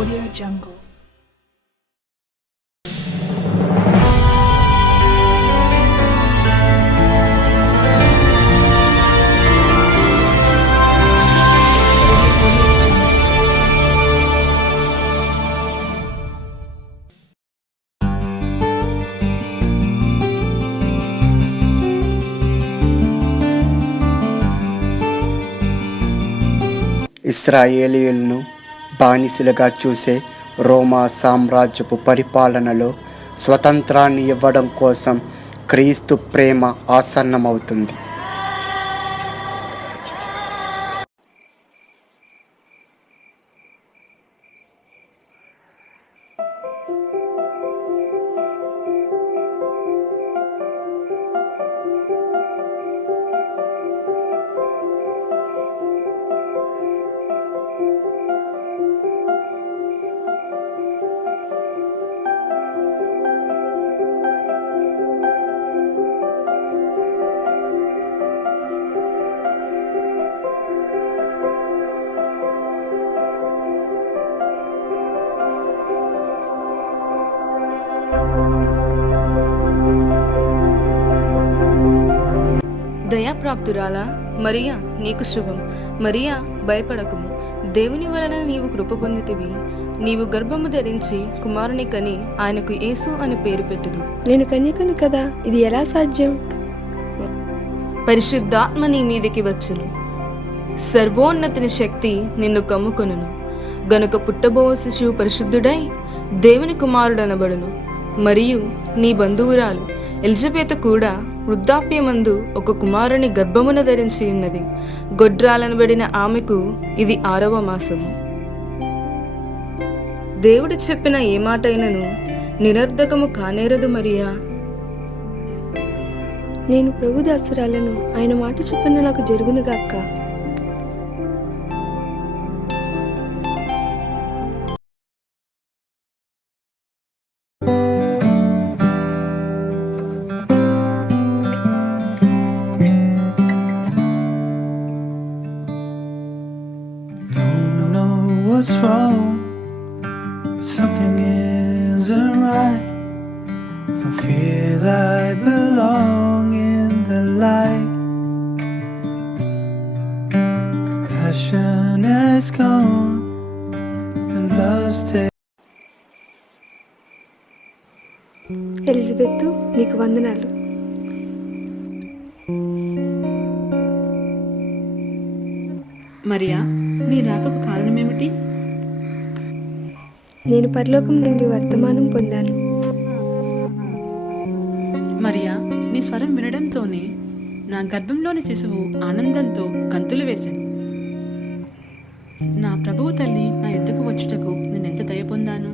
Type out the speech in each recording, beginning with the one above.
Audio Jungle. ఇశ్రాయేలీయులను బానిసలుగా చూసే రోమా సామ్రాజ్యపు పరిపాలనలో స్వతంత్రాన్ని ఇవ్వడం కోసం క్రీస్తు ప్రేమ ఆసన్నమవుతుంది. దయాప్రాప్తురాలా మరియా, నీకు శుభం. మరియా, భయపడకుము, దేవుని వలన నీవు కృప పొందితివి. నీవు గర్భము ధరించి కుమారుని కని ఆయనకు యేసు అని పేరు పెట్టుదు. నేను కన్యకను కదా, ఇది ఎలా సాధ్యం? పరిశుద్ధాత్మ నీ మీదికి వచ్చును, సర్వోన్నతిని శక్తి నిన్ను కమ్ముకొనును. గనుక పుట్టబో శిశువు పరిశుద్ధుడై దేవుని కుమారుడనబడును. మరియు నీ బంధువురాలు ఎలిజబెత్ కూడా వృద్ధాప్యమందు ఒక కుమారుని గర్భమున ధరించి ఉన్నది. గొడ్రాలనబడిన ఆమెకు ఇది 6వ మాసము. దేవుడు చెప్పిన ఏ మాటైనను నిరర్ధకము కానేరదు. మరియా, నేను ప్రభు దాసురాలను, ఆయన మాట చొప్పున నాకు జరుగునుగాక. What's wrong? Something isn't right. I feel I belong in the light. Passion has gone and love's taken. Elizabeth, నీకు వందనాలు. మరియా, నీ రాకకు కారణమేమిటి? నేను పరలోకం నుండి వర్తమానం పొందాను. మరియా, నీ స్వరం వినడంతోనే నా గర్భంలోని శిశువు ఆనందంతో గంతులు వేశాను. నా ప్రభువు తల్లి నా ఎద్దుకు వచ్చుటకు నేనెంత దయ పొందాను.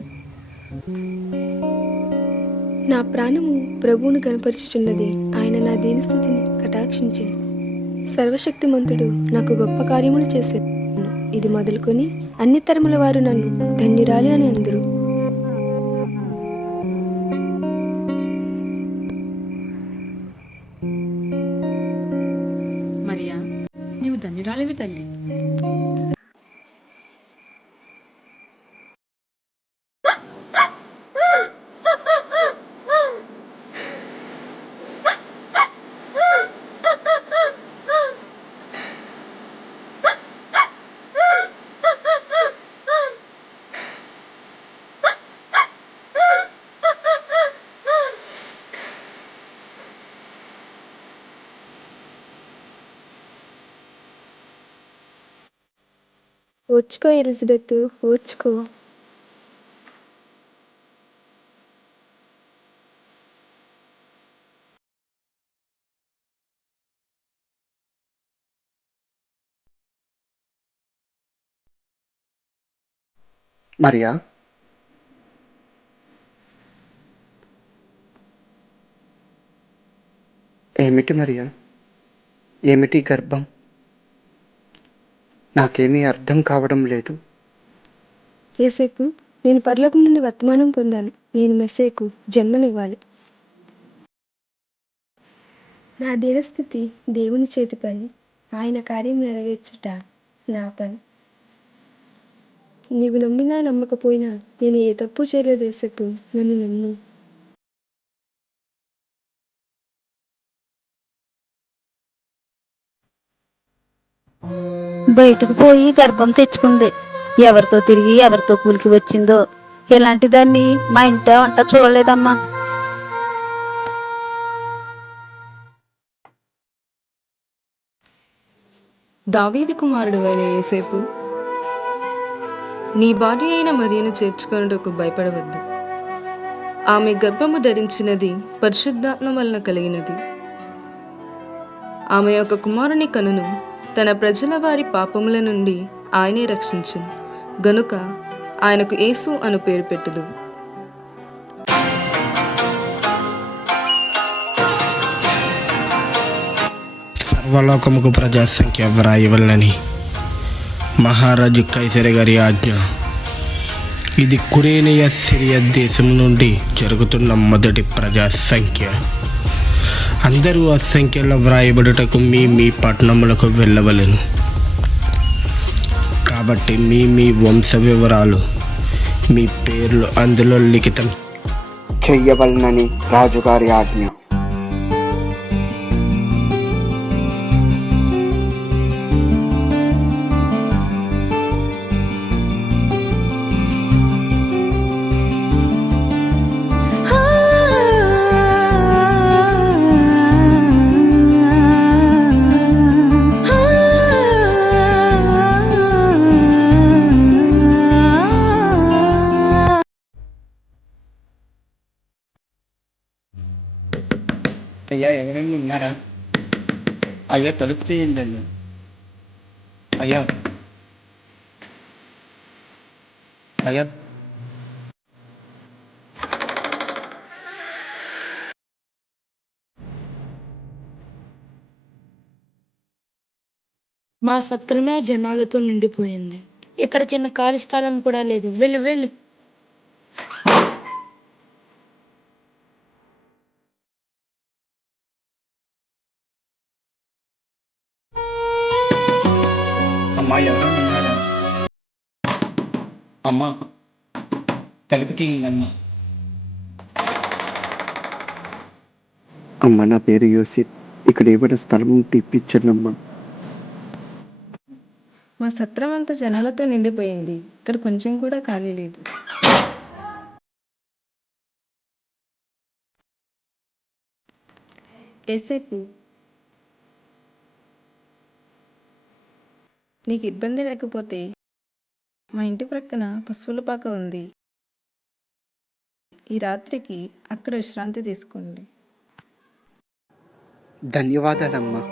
నా ప్రాణము ప్రభువును కనపరుచుచున్నది. ఆయన నా దీనస్థితిని కటాక్షించింది. సర్వశక్తిమంతుడు నాకు గొప్ప కార్యములు చేశాడు. ఇది మొదలుకొని అన్ని తరముల వారు నన్ను ధన్యురాలి అని అందరూ. మరియా, నీవు ధన్యురాలివి తల్లి. ఓర్చుకో ఎలిజబెత్, ఓర్చుకో. మరియా, ఏమిటి మరియా, ఏమిటి గర్భం? నాకేమీ అర్థం కావడం లేదు. యేసేపు, నేను పరలోకం నుండి వర్తమానం పొందాను. నేను మెస్సేకు జన్మనివ్వాలి. నా దీనస్థితి దేవుని చేతి పని. ఆయన కార్యం నెరవేర్చుట నా పని. నీవు నమ్మినా నమ్మకపోయినా నేను ఏ తప్పు చేయలేదు యేసప్పు, నన్ను నమ్ము. బయటకు పోయి గర్భం తెచ్చుకుంది. ఎవరితో తిరిగి ఎవరితో కూలికి వచ్చిందో. ఇలాంటి దాన్ని మా ఇంట వంట చూడలేదమ్మా. దావీదు కుమారుడు అయిన యేసేపు, నీ భార్య అయిన మరియను చేర్చుకొనుటకు భయపడవద్దు. ఆమె గర్భము ధరించినది పరిశుద్ధాత్మ వలన కలిగినది. ఆమె యొక్క కుమారుని కనును. తన ప్రజల వారి పాపముల నుండి ఆయనే రక్షించును గనుక ఆయనకు యేసు అను పేరు పెట్టుదు. సర్వలోకముకు ప్రజాసంఖ్య వ్రాయవలనని మహారాజు కైసరి గారి ఆజ్ఞ. ఇది కురేనియ సిరియా దేశం నుండి జరుగుతున్న మొదటి ప్రజాసంఖ్య. అందరూ ఆ సంఖ్యలో వ్రాయబడుటకు మీ పట్టణములకు వెళ్ళవలెను. కాబట్టి మీ వంశ వివరాలు, మీ పేర్లు అందులో లిఖితం చెయ్యవలనని రాజుగారి ఆజ్ఞ. అయ్యా, ఎవరైనా ఉన్నారా? అయ్యా, తలుపు తీయండి. అయ్యా, అయ్యా, మా సత్రమే జనాలతో నిండిపోయింది. ఇక్కడ చిన్న ఖాళీ స్థలం కూడా లేదు. వెళ్ళు వెళ్ళు. అమ్మా, ఎవరైనా ఉన్నారా? అమ్మా, తలుపు తీయండి. అమ్మ, నా పేరు యోసిఫ్. ఇక్కడ ఏమైనా స్థలం ఉంటే ఇప్పించండమ్మా. మా సత్రం అంతా జనాలతో నిండిపోయింది. ఇక్కడ కొంచెం కూడా ఖాళీ లేదు. యేసేపు, నీకు ఇబ్బంది లేకపోతే మా ఇంటి ప్రక్కన పశువుల పాక ఉంది. ఈ రాత్రికి అక్కడ విశ్రాంతి తీసుకోండి. ధన్యవాదాలమ్మా.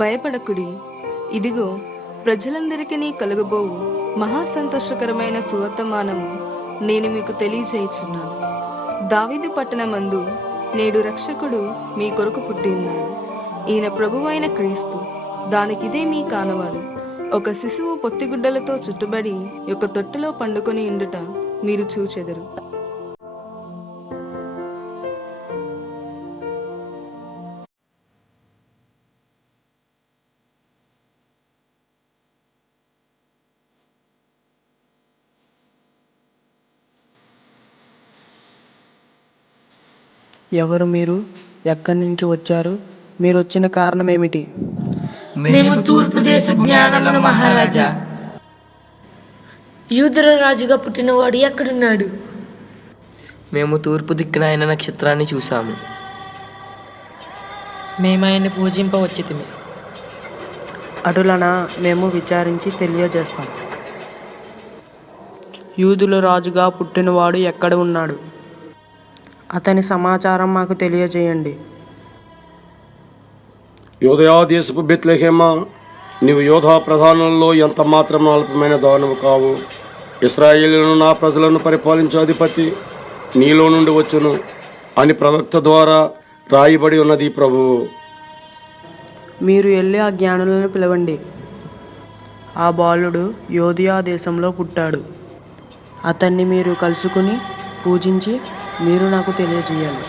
భయపడకుడి. ఇదిగో, ప్రజలందరికీ కలుగబోవు మహా సంతోషకరమైన సువర్తమానము నేను మీకు తెలియజేయుచున్నాను. దావీదు పట్టణమందు నేడు రక్షకుడు మీ కొరకు పుట్టి ఉన్నాడు. ఈయన ప్రభువైన క్రీస్తు. దానికిదే మీ కానవాలు. ఒక శిశువు పొత్తిగుడ్డలతో చుట్టుబడి ఒక తొట్టెలో పండుకొని ఉండుట మీరు చూచెదరు. ఎవరు మీరు? ఎక్కడి నుంచి వచ్చారు? మీరు వచ్చిన కారణం ఏమిటి? మేము తూర్పు దేశ జ్ఞానమున మహారాజా. యూదుల రాజుగా పుట్టినవాడు ఎక్కడున్నాడు? మేము తూర్పు దిక్కున ఆయన నక్షత్రాన్ని చూసాము. మేము ఆయన్ని పూజింపవచ్చితిమి. అటులన మేము విచారించి తెలియజేస్తాం. యూదుల రాజుగా పుట్టినవాడు ఎక్కడ ఉన్నాడు? అతని సమాచారం మాకు తెలియజేయండి. యోదయా దేశపు బెత్లెహేమా, నీవు యోధా ప్రధానుల్లో ఎంత మాత్రం అల్పమైన దానవు కావు. ఇశ్రాయేలును నా ప్రజలను పరిపాలించే అధిపతి నీలో నుండి వచ్చును అని ప్రవక్త ద్వారా రాయబడి ఉన్నది ప్రభువు. మీరు వెళ్ళి ఆ జ్ఞానులను పిలవండి. ఆ బాలుడు యోధియా దేశంలో పుట్టాడు. అతన్ని మీరు కలుసుకుని పూజించి మీరు నాకు తెలియజేయాలి.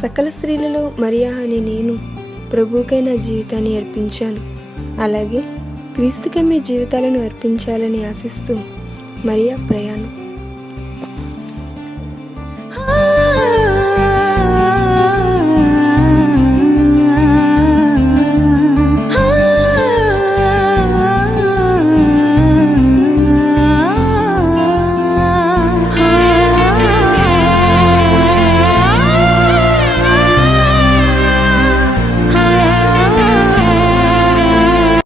సకల స్త్రీలలో మరియా అని నేను ప్రభువుకై నా జీవితాన్ని అర్పించాను. అలాగే క్రీస్తుకై మీ జీవితాలను అర్పించాలని ఆశిస్తూ మరియా ప్రయాణం.